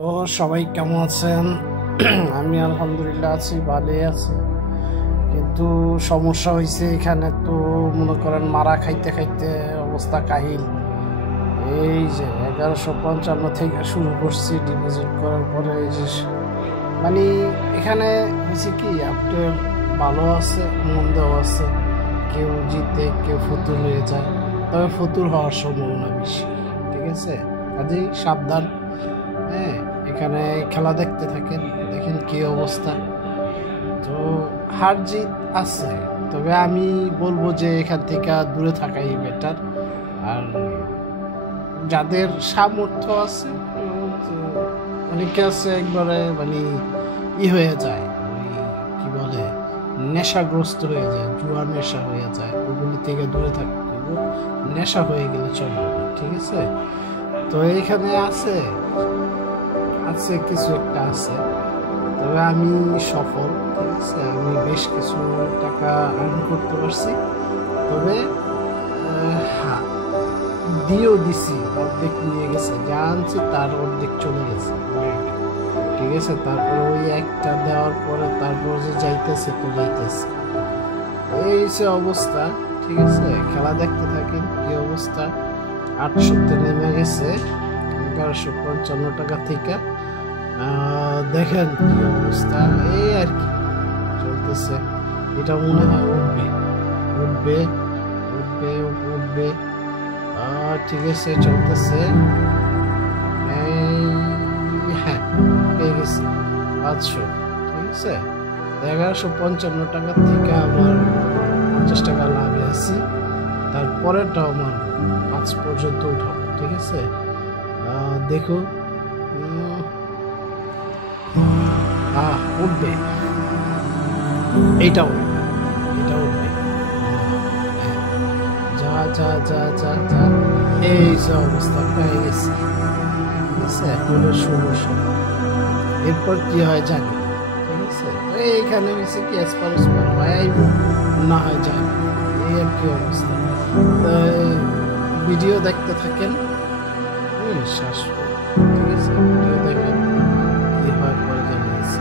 তো সবাই কেমন আছেন? আমি আলহামদুলিল্লাহ আছি, ভালোই আছি। কিন্তু সমস্যা হয়েছে এখানে, তো মনে করেন মারা খাইতে খাইতে অবস্থা কাহিল। এই যে 1155 থেকে শুরু করছি ডিপোজিট করার পরে, এই যে মানে এখানে হয়েছে কি, আপনার ভালো আছে মন্দও আছে, কেউ জিতে কেউ ফতুর হয়ে যায়, তবে ফতুর হওয়ার সম্ভাবনা বেশি। ঠিক আছে, কাজেই সাবধান। হ্যাঁ, এখানে খেলা দেখতে থাকেন, দেখেন কি অবস্থা। তো হার জিত আছে, তবে আমি বলবো যে এখান থেকে দূরে থাকাই বেটার। আর যাদের সামর্থ্য আছে, অনেকে আছে একবারে মানে হয়ে যায়, ওই কি বলে, নেশাগ্রস্ত হয়ে যায়, জুয়া নেশা হয়ে যায়, ওগুলি থেকে দূরে থাকতে হবে। নেশা হয়ে গেলে চলবে না, ঠিক আছে? তো এইখানে আছে আছে কিছু একটা আছে, তবে আমি সফল। ঠিক আছে, আমি বেশ কিছু টাকা আর্ন করতে পারছি, তবে হ্যাঁ, দিয়েও দিছি, অর্ধেক নিয়ে গেছে, যা আনছি তার অর্ধেক চলে গেছে। ঠিক আছে, তারপর ওই একটা দেওয়ার পরে তারপর যে যাইতেছে তো যাইতেছে, এই যে অবস্থা। ঠিক আছে, খেলা দেখতে থাকেন কি অবস্থা। 800 নেমে গেছে 1155 টাকা থেকে। দেখেন কি অবস্থা, এই আর কি চলতেছে। এটা মনে হয় উঠবে উঠবে উঠবে উঠবে। ঠিক আছে, চলতেছে। হ্যাঁ, পেয়ে গেছি 500। ঠিক আছে, 1155 টাকা থেকে আমার 50 টাকা লাভে আছি। তারপরেরটা আমার 5 পর্যন্ত উঠাবো। ঠিক আছে, দেখো উঠবে, এইটা উঠবে, এটা উঠবে। যা যা যা যা যা, এই যে অবস্থা পেয়ে গেছি। ঠিক আছে, হলো সমস্যা। এরপর কি হয় জানি। ঠিক আছে, তো এইখানে হয়েছে কি, হয় আইব না হয় যায়, এই আর কি অবস্থা। তো ভিডিও দেখতে থাকেন, শ্বাস। ঠিক আছে, ভিডিও দেখেন কি হয় পরে জানিয়েছি।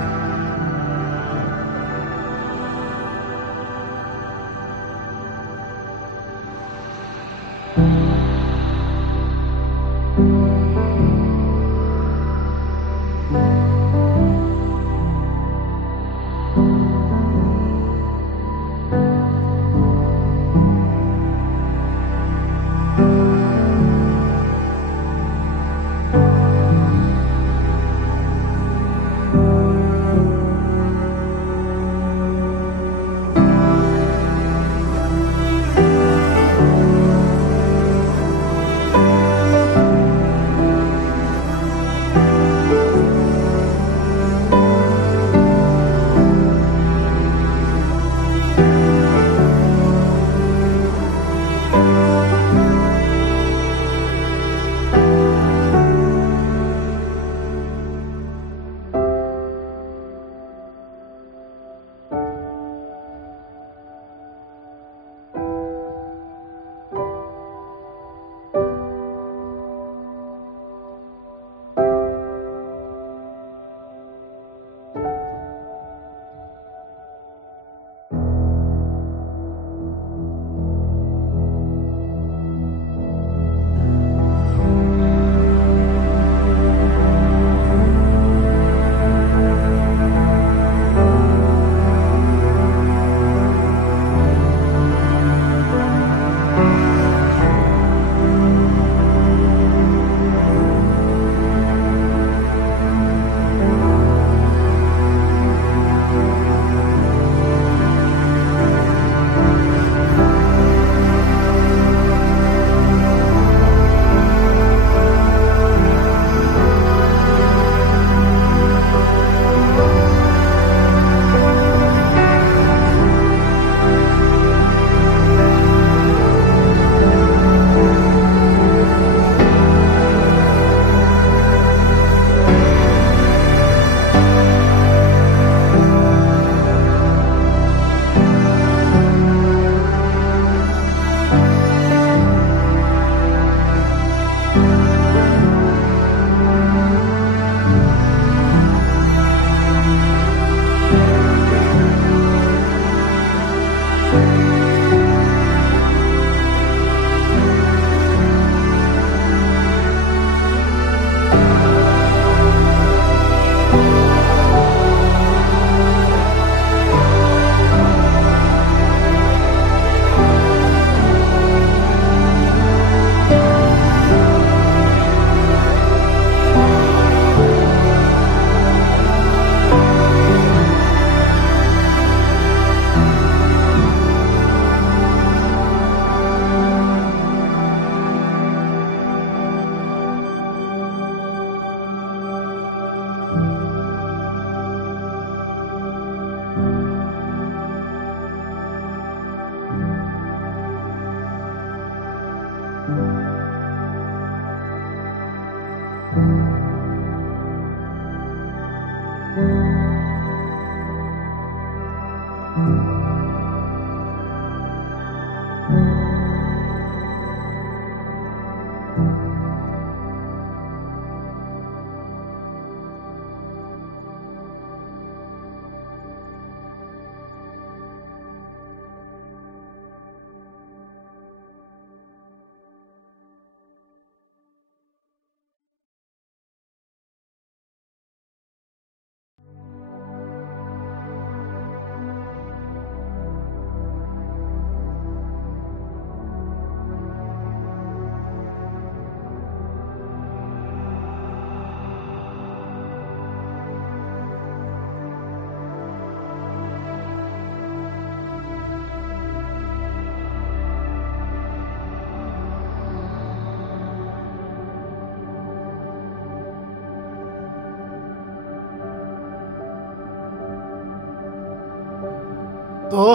তো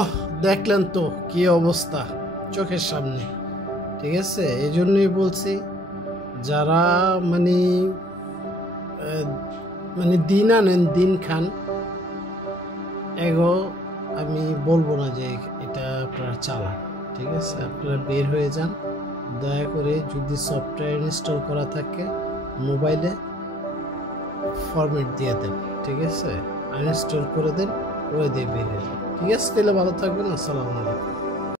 দেখলেন তো কি অবস্থা চোখের সামনে, ঠিক আছে। এই জন্যই বলছি যারা মানে মানে দিন আনেন দিন খান, এগো আমি বলবো না যে এটা আপনারা চালান, ঠিক আছে। আপনারা বের হয়ে যান, দয়া করে যদি সফটওয়্যার ইনস্টল করা থাকে মোবাইলে ফরম্যাট দিয়ে দেন, ঠিক আছে। আনইনস্টল করে দেন, করে দিয়ে বের হয়ে যান, ঠিক আছে। তাহলে ভালো থাকবেন। আসসালামু আলাইকুম।